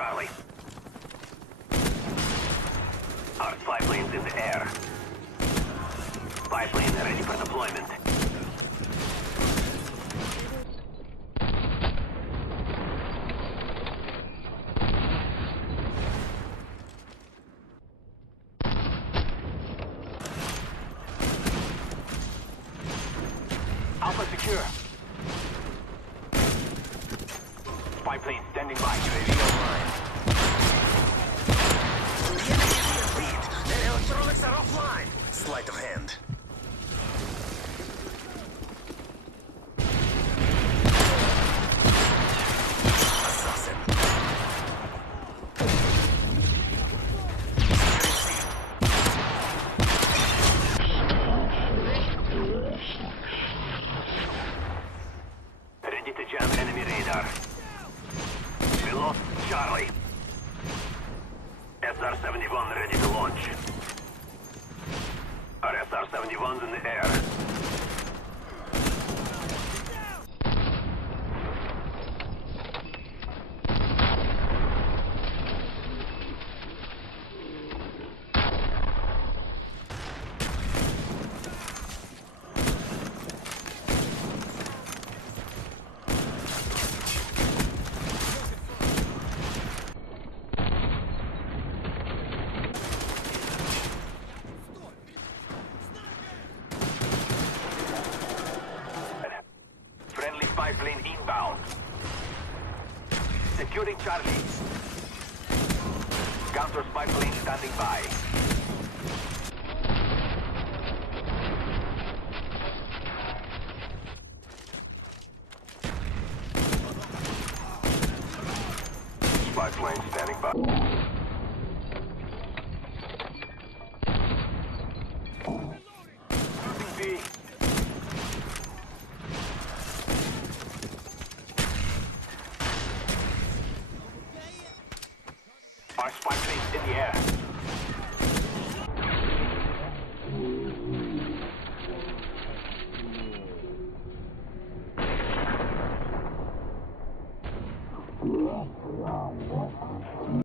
Charlie. Our spy plane's in the air. Spy plane ready for deployment. Alpha secure. Spy plane standing by. UAV online. The enemy is being beat. Their electronics are offline. Sleight of hand. Assassin. Ready to jam enemy radar. We lost Charlie. SR-71 ready to launch. Our SR-71's in the air. Friendly spy plane inbound. Securing Charlie. Counter spy plane standing by. Spy plane standing by. Moving B. Our spy plane's in the air.